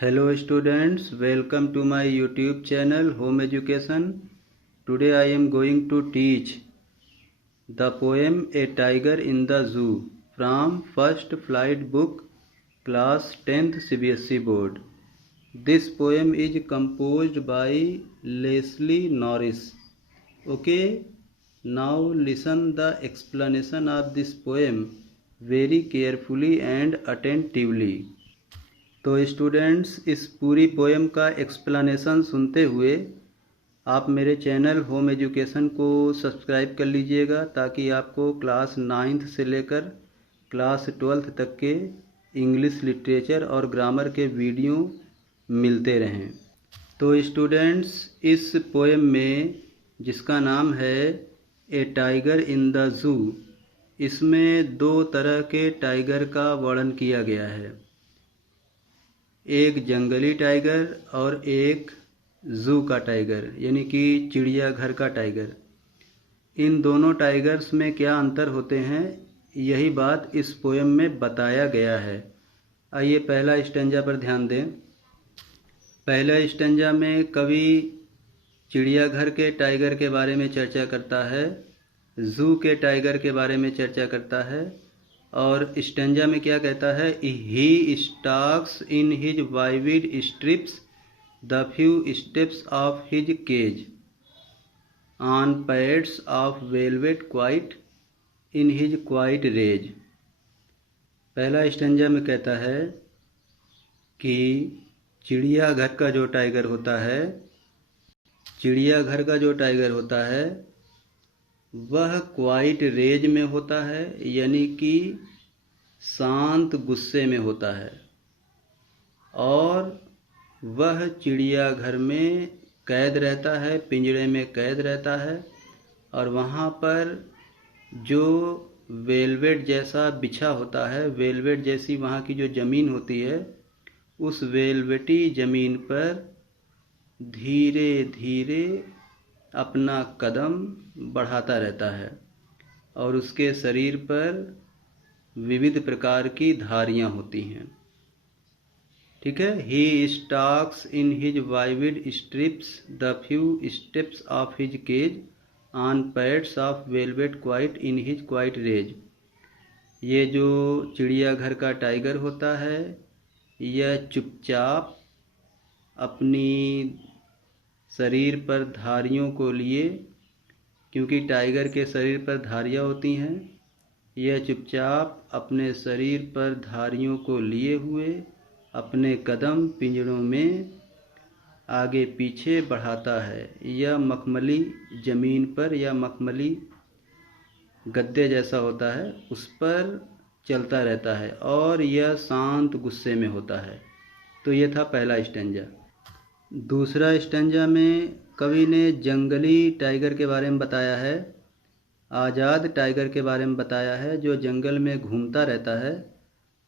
Hello students, welcome to my YouTube channel Home Education. Today I am going to teach the poem A Tiger in the Zoo from First Flight book class 10th CBSE board. This poem is composed by Leslie Norris. Okay, now listen the explanation of this poem very carefully and attentively. तो students इस पूरी poem का explanation सुनते हुए आप मेरे channel home education को subscribe कर लीजिएगा ताकि आपको क्लास 9th से लेकर क्लास 12th तक के इंग्लिश लिटरेचर और ग्रामर के वीडियो मिलते रहें। तो स्टूडेंट्स इस पोएम में जिसका नाम है ए टाइगर इन द ज़ू, इसमें दो तरह के टाइगर का वर्णन किया गया है, एक जंगली टाइगर और एक जू का टाइगर यानी कि चिड़ियाघर का टाइगर। इन दोनों टाइगर्स में क्या अंतर होते हैं, यही बात इस पोएम में बताया गया है। आइए पहला स्टेंजा पर ध्यान दें। पहला स्टेंजा में कवि चिड़ियाघर के टाइगर के बारे में चर्चा करता है, जू के टाइगर के बारे में चर्चा करता है, और स्टेंजा में क्या कहता है, he stalks in his vivid stripes the few steps of his cage on pads of velvet quiet in his quiet rage. पहला स्टेंजा में कहता है कि चिड़ियाघर का जो टाइगर होता है, चिड़ियाघर का जो टाइगर होता है वह क्वाइट रेज में होता है, यानी कि शांत गुस्से में होता है, और वह चिड़ियाघर में कैद रहता है, पिंजरे में कैद रहता है, और वहाँ पर जो वेलवेट जैसा बिछा होता है, वेलवेट जैसी वहाँ की जो ज़मीन होती है, उस वेलवेटी ज़मीन पर धीरे धीरे अपना कदम बढ़ाता रहता है और उसके शरीर पर विविध प्रकार की धारियाँ होती हैं। ठीक है, he stalks in his vivid stripes the few steps of his cage on pads of velvet quiet in his quiet rage. ये जो चिड़ियाघर का टाइगर होता है यह चुपचाप अपनी शरीर पर धारियों को लिए, क्योंकि टाइगर के शरीर पर धारियाँ होती हैं, यह चुपचाप अपने शरीर पर धारियों को लिए हुए अपने कदम पिंजरों में आगे पीछे बढ़ाता है। यह मखमली ज़मीन पर या मखमली गद्दे जैसा होता है, उस पर चलता रहता है और यह शांत गुस्से में होता है। तो यह था पहला स्टेंजा। दूसरा स्टेंजा में कवि ने जंगली टाइगर के बारे में बताया है, आज़ाद टाइगर के बारे में बताया है, जो जंगल में घूमता रहता है,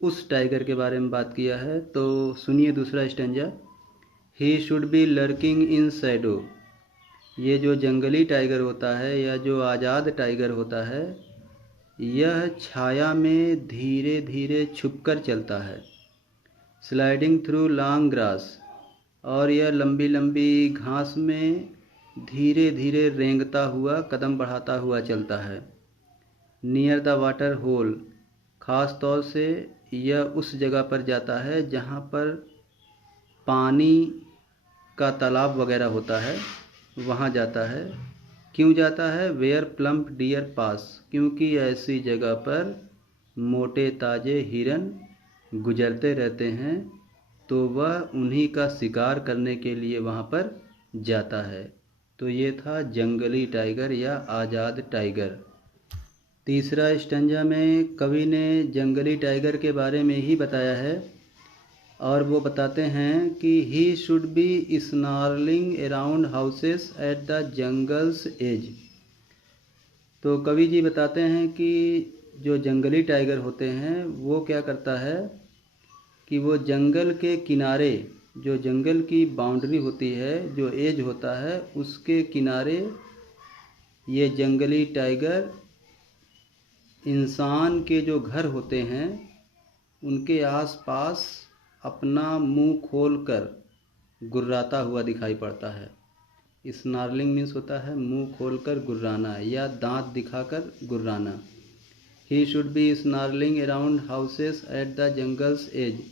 उस टाइगर के बारे में बात किया है। तो सुनिए दूसरा stanza. He should B lurking in Shadow. ये जो जंगली टाइगर होता है या जो आज़ाद टाइगर होता है, यह छाया में धीरे धीरे छुपकर चलता है। स्लाइडिंग थ्रू लॉन्ग ग्रास, और यह लंबी लंबी घास में धीरे धीरे रेंगता हुआ कदम बढ़ाता हुआ चलता है। नियर द वाटर होल, ख़ास तौर से यह उस जगह पर जाता है जहाँ पर पानी का तालाब वगैरह होता है, वहाँ जाता है। क्यों जाता है? वेयर प्लम्प डियर पास, क्योंकि ऐसी जगह पर मोटे ताजे हिरन गुजरते रहते हैं, तो वह उन्हीं का शिकार करने के लिए वहाँ पर जाता है। तो ये था जंगली टाइगर या आज़ाद टाइगर। तीसरा स्टेंजा में कवि ने जंगली टाइगर के बारे में ही बताया है, और वो बताते हैं कि he should be snarling around houses at the jungle's edge. तो कवि जी बताते हैं कि जो जंगली टाइगर होते हैं वो क्या करता है कि वो जंगल के किनारे, जो जंगल की बाउंड्री होती है, जो एज होता है, उसके किनारे ये जंगली टाइगर इंसान के जो घर होते हैं उनके आसपास अपना मुंह खोलकर गुर्राता हुआ दिखाई पड़ता है। स्नार्लिंग मीन्स होता है मुंह खोलकर गुर्राना या दांत दिखाकर गुर्राना। He should be snarling around houses at the jungle's edge.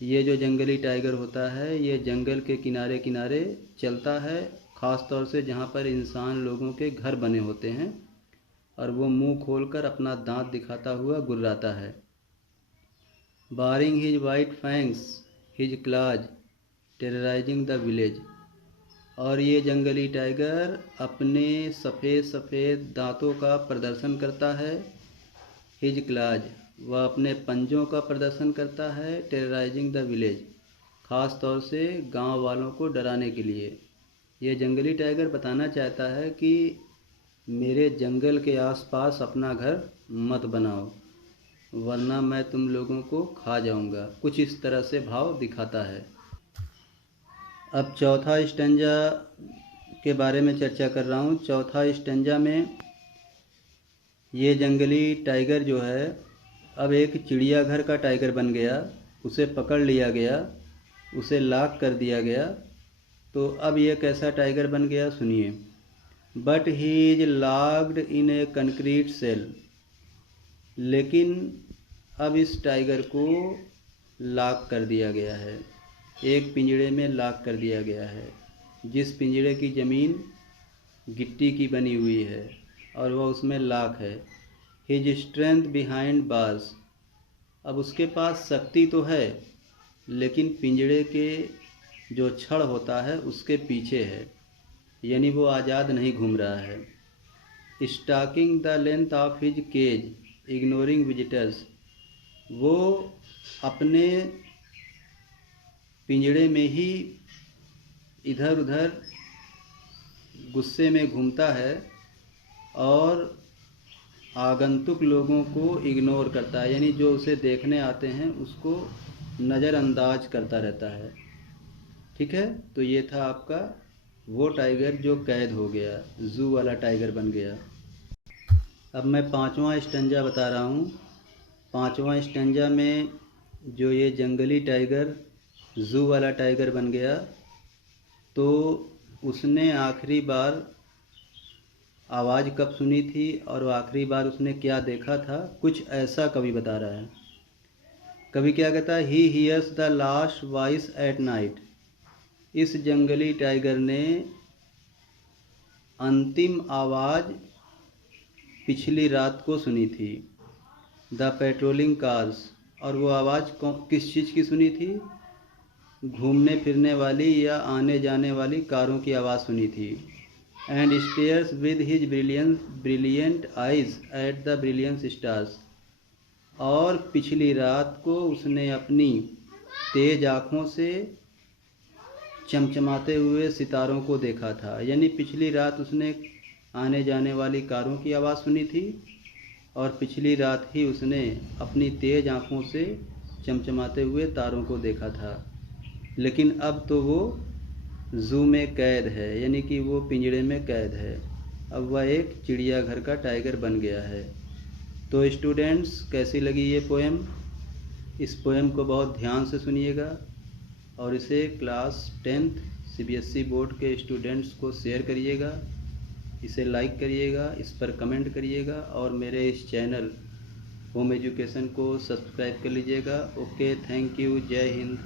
ये जो जंगली टाइगर होता है ये जंगल के किनारे किनारे चलता है, ख़ास तौर से जहाँ पर इंसान लोगों के घर बने होते हैं, और वो मुंह खोलकर अपना दांत दिखाता हुआ गुर्राता है। Baring his white fangs his claws terrorising the village. और ये जंगली टाइगर अपने सफ़ेद सफ़ेद दांतों का प्रदर्शन करता है। हिज क्लाज, वह अपने पंजों का प्रदर्शन करता है। टेरराइजिंग द विलेज, ख़ास तौर से गांव वालों को डराने के लिए। ये जंगली टाइगर बताना चाहता है कि मेरे जंगल के आसपास अपना घर मत बनाओ, वरना मैं तुम लोगों को खा जाऊंगा। कुछ इस तरह से भाव दिखाता है। अब चौथा स्टेंजा के बारे में चर्चा कर रहा हूँ। चौथा स्टेंजा में ये जंगली टाइगर जो है अब एक चिड़ियाघर का टाइगर बन गया। उसे पकड़ लिया गया, उसे लॉक कर दिया गया। तो अब ये कैसा टाइगर बन गया सुनिए। But he is locked in a concrete cell. लेकिन अब इस टाइगर को लॉक कर दिया गया है, एक पिंजड़े में लॉक कर दिया गया है, जिस पिंजड़े की ज़मीन गिट्टी की बनी हुई है और वह उसमें लॉक है। His strength behind bars. अब उसके पास शक्ति तो है, लेकिन पिंजड़े के जो छड़ होता है उसके पीछे है, यानी वो आज़ाद नहीं घूम रहा है। Stalking the length of his cage ignoring visitors. वो अपने पिंजड़े में ही इधर उधर गुस्से में घूमता है और आगंतुक लोगों को इग्नोर करता है, यानी जो उसे देखने आते हैं उसको नज़रअंदाज करता रहता है। ठीक है, तो ये था आपका वो टाइगर जो कैद हो गया, जू वाला टाइगर बन गया। अब मैं पांचवा स्टेंजा बता रहा हूँ। पांचवा स्टेंजा में जो ये जंगली टाइगर जू वाला टाइगर बन गया, तो उसने आखिरी बार आवाज़ कब सुनी थी और आखिरी बार उसने क्या देखा था, कुछ ऐसा कवि बता रहा है। कवि क्या कहता है, he hears the last voice at night. इस जंगली टाइगर ने अंतिम आवाज़ पिछली रात को सुनी थी। द पेट्रोलिंग कार्स, और वो आवाज़ किस चीज़ की सुनी थी, घूमने फिरने वाली या आने जाने वाली कारों की आवाज़ सुनी थी। And stairs with his brilliant eyes at the brilliant stars. और पिछली रात को उसने अपनी तेज आँखों से चमचमाते हुए सितारों को देखा था, यानी पिछली रात उसने आने जाने वाली कारों की आवाज़ सुनी थी और पिछली रात ही उसने अपनी तेज आँखों से चमचमाते हुए तारों को देखा था। लेकिन अब तो वो जू में कैद है, यानी कि वो पिंजड़े में कैद है। अब वह एक चिड़ियाघर का टाइगर बन गया है। तो स्टूडेंट्स, कैसी लगी ये पोएम? इस पोएम को बहुत ध्यान से सुनिएगा और इसे क्लास 10th CBSE बोर्ड के स्टूडेंट्स को शेयर करिएगा, इसे लाइक करिएगा, इस पर कमेंट करिएगा और मेरे इस चैनल होम एजुकेशन को सब्सक्राइब कर लीजिएगा। ओके, थैंक यू, जय हिंद।